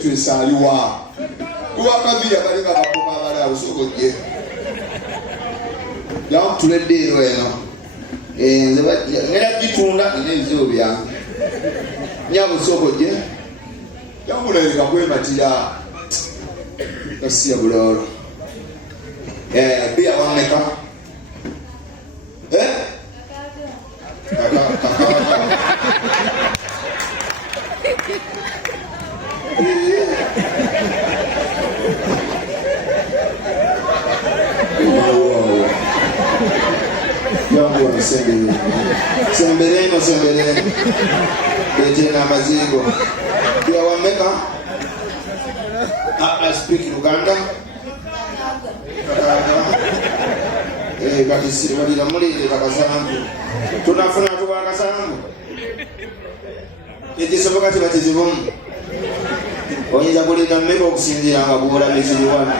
waitress aliwa kuba kabira kalinga bakoma abala usogoje yawo tuledde ero eno nze ngera gitunda n'ebizibu byange nyabo usogoje yamuleka kwematira kasiya bulolo bia wameka yangu sembeleno betena mazigo bia wameka I speak Uganda kati sibalira mulire bakasangu tunafuna tuwa kasangu ekisoboka kiba kizibumu oyinza kulinda mmeka okusinzira nga buwola beziriwana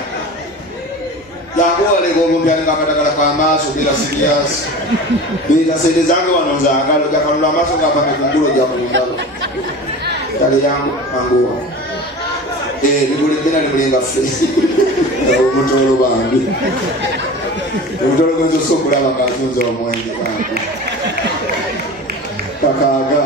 yanguwaleka olumpyani ngakatagala kwamaaso bera siriasi bera sente zange wano nzagalo gakalula amaaso gapame kungulo jakulundalo kale yangu anguwa nikulimbena nimulinga ffe omutolo bange omutolo gwenzo sokulaba kanzunza omwenge bange kakaaga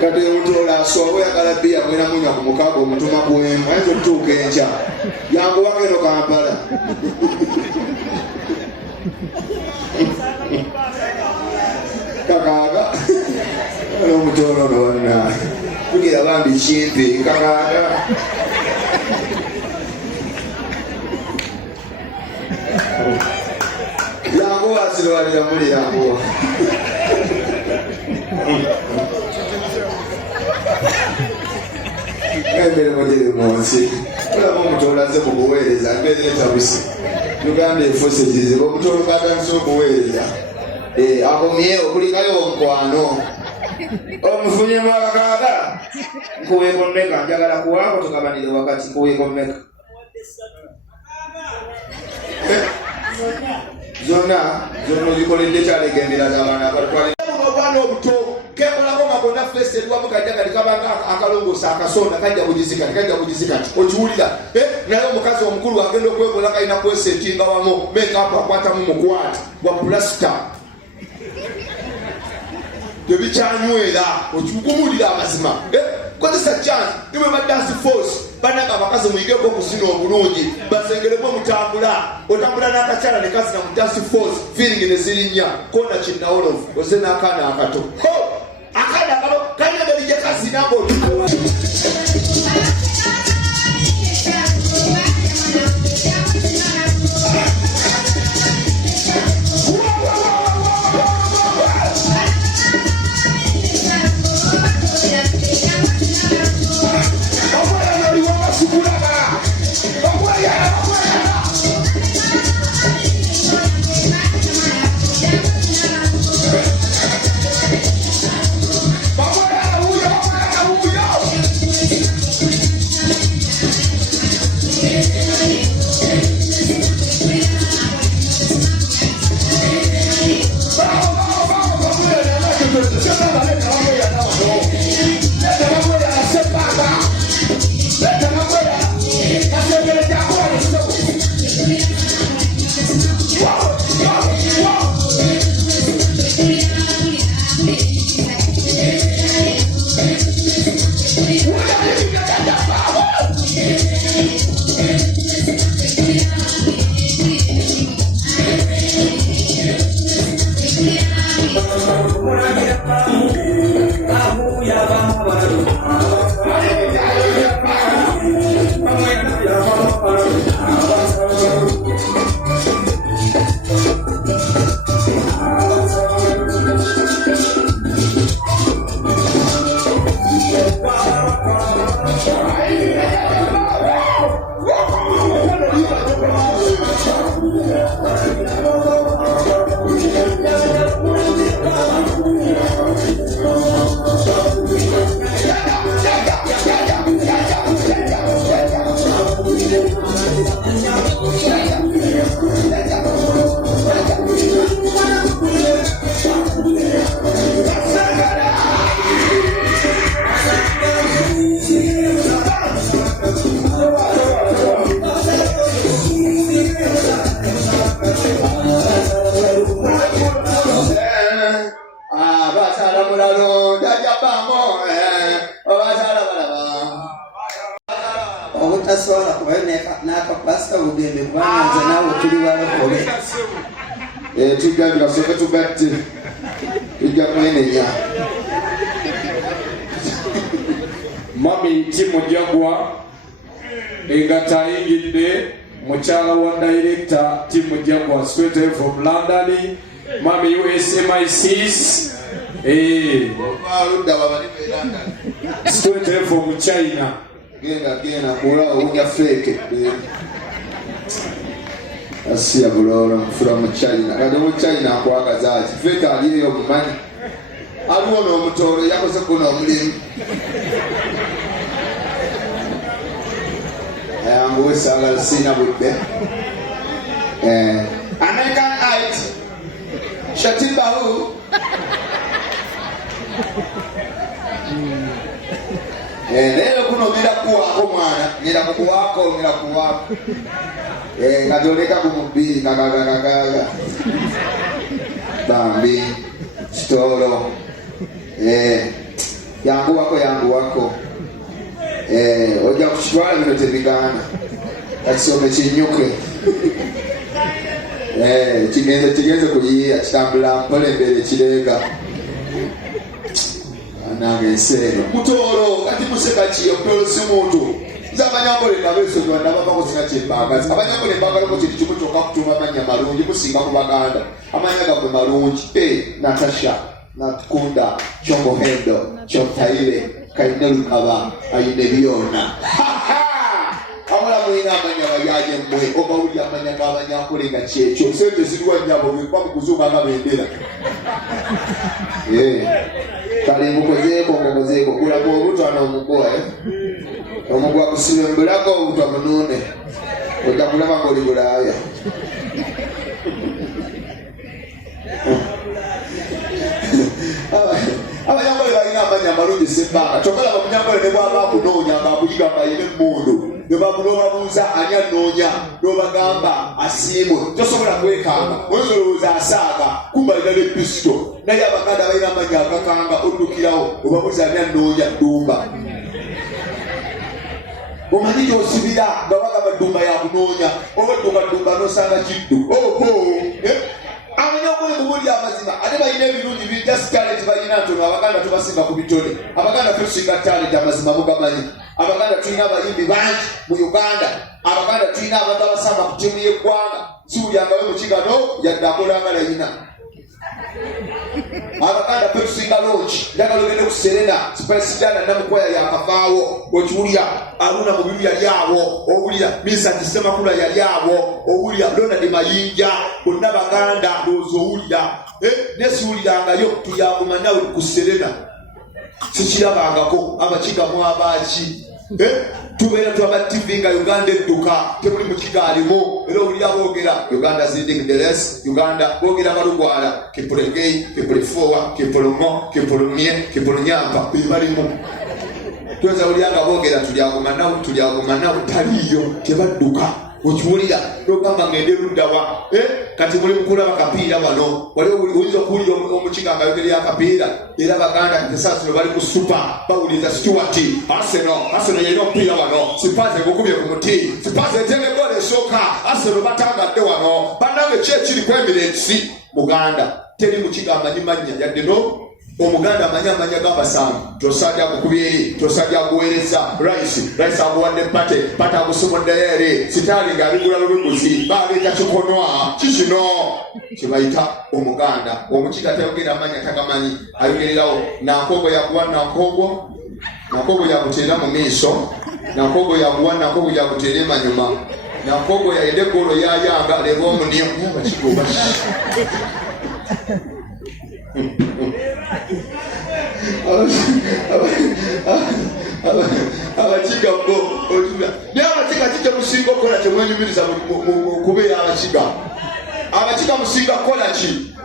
kati omutolo asooba oyagala bbiya mwena munywa ku mukaaga omutuma kuwemu ayinza okutuuka enkya yanguwako eno Kampala kakaaga omutolo nonna kugira bambi kimpi kakaaga yanguwa sirwalira muli yanguwa emirimu giri munsi olaba omutolo aze mukuweereza mbeereetabusi Uganda efuuse kizibu omutolo katandise okuweereza akomyewo kulikayo omukwano omufunye mwakakaaga nkuweeko mmeka njagala kuwaako tugabanire wakati nkuweeko mmeka zonna ozikoledde kyaleka embira z'abaana abatwalibwana obuto kekolako nga konna fesi eriwamu kajja kati kabanga akalongoosa akasonda kajja kugizikati okiwulira naye omukazi omukulu agenda okwekola kalina kwesetinga wamu mekapu akwatamu mukwata gwa pulasita tebikyanywera okikubuulira amazima kozesa chance iwe badasi force banaka abakazi muyigeko okusina obulungi basengeremu omutambula otambula n'akakyala ne kasina mu task force feeling ne zirinnya kona kinnawolovu oze n'akaana akato akaana akato kalina ngeri gye kasina ng'otukola tasobola kuboneka n'akapasita bugembe kubanga nze naawe tuli balokole. Tujja tugasooke tugatte tujja kwenenya. Mami Timu Jagwa engata ayingidde mukyala wa director Timu Jagwa straight away from London. Mami USMICs straight away from China. Genda kula uja fake. Asia bulora from China. Kado China kwa kazaji. Fake aliyo kumani. Aluono omutoro yakoze kuno omulimu. Ayangu sagala sina budde. American height. Shatiba hu. Leo kuno mira kuwako mwana. Mira kuwako. Ngajoleka kumubili kagaga. Bambi. Stolo. Yangu wako. Oja kushwala bino tebigana. Kasome kinyuke. Kigenze kuliya kitambula mpole mbere kirega. Anange sero. Mutoro kati museka kiyo mutoro si muntu. Zabanyambole nabeso ndaba bakozina kyembaga. Abanyambole mbagala ko kiti kimotoka kutuma amanya malungi kusinga ku baganda. Amanya gabwe malungi. Natasha Natkunda Chongo Hendo Chontaile Kainelu Kaba ayine byona. Amala mwina amanya bayaje mwe oba uli amanya kabanya kulenga kyecho sente zirwa nyabo bikwa kuzunga ngabendera. Kale mukozeko kula ko obuto ana omugoa omugwa kusibe mbulako obuto munone otakulaba ngoli bulaya. Abanyambole balina amanya malungi sembanga kyokala bamunyambole ne bwaba kunoonya ng'akuyiga mbayire emmundu ne babuuza ani anoonya n'obagamba asiimwe tosobola kwekanga oyinza asaaga kumba alina n'episito naye abaganda balina amanya agakanga oddukirawo obabuuza ani anoonya ddumba omanyi gy'osibira nga bagamba ddumba yakunoonya oba edduka ddumba n'osanga kiddu abanyambole mubuli amazima ate balina ebirungi bijja talent balina ntono abaganda tubasinga ku bitone abaganda tusinga talent amazima mugamanyi abaganda tulina abayimbi bangi mu Uganda abaganda tulina abantu abasamba ku tiimu y'eggwanga siwulyangawe mu kigano yadde akolanga nayina abaganda tusinga longi njagala ogende ku Serena Spice Dana namukwaya yakavaawo okiwulya Aruna mu bibi yali awo owulya Misa Kisemakula yali awo owulya Ronald Mayinja bonna baganda ndowooza owulya nesiwulirangayo tuyakumanyawe ku Serena sikirabangako abakiga mu abaki tubeera twaba TV nga Uganda edduka tebuli mu kigaalimu era owulira boogera Uganda leading the race Uganda boogera balugwala Kipulegei Kipulefowa Kipulungo Kipulumye Kipulunyampa bibalimu tweza ulyanga boogera tulyagumanawo taliyo tebadduka okiwulira n'ogamba ngende luddawa kati muli mukula bakapiira wano wali oyinza okuwulira omukiga nga yogera akapiira era baganda tesasino bali ku super bawuliriza Stuart Arsenal yalina omupiira wano sipaze ngokubye ku muti sipaze etenge gola esooka Arsenal batangadde wano bannange ki ekiri ku Emirates Buganda teri mukiga amanyi mannya yadde no omuganda amanya g'abasambi tosajja kukubiri tosajja kuweereza rice aguwadde pate agusumuddeyo sitaali ng'abigula lubiguzi baleeta kikonwa kikino kibayita omuganda omukiga tayogera amanya tagamanyi ayogererawo nakogo yaguwa nakogo yaguteera mu miiso nakogo yaguwa nakogo yaguteera emanyuma nakogo yayede golo yayanga leba omuniyo abakigoba abakiga bo naye abakiga kijja musinga okukola kyemwenyumiriza kubeera abakiga musinga kukola ki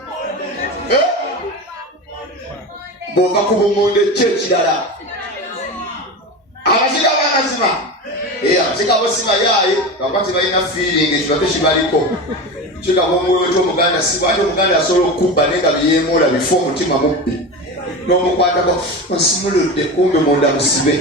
bwova ku bumunde ki ekirala abakiga banazima abakiga bosima yaaye bakwati balina feeling ekibate kibaliko kigamba omwoyo gy'omuganda sibwati omuganda asobola okubba naye nga byeyemuula bifo omutima mubbi n'omukwatako osimuludde kumbe munda musibe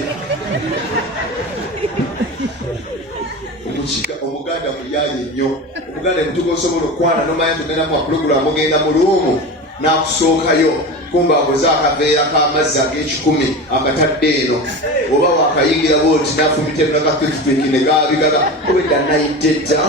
mukiga omuganda muyaye nnyo omuganda emutuka osobola okwana nomanya tugenda mu pulogulamu ogenda mu luumu n'akusookayo kumba akoze akaveera k'amazzi ag'ekikumi akatadde eno oba wakayingira booti nafumitemula katwikitwiki ne gaabigaga obedda nayitedda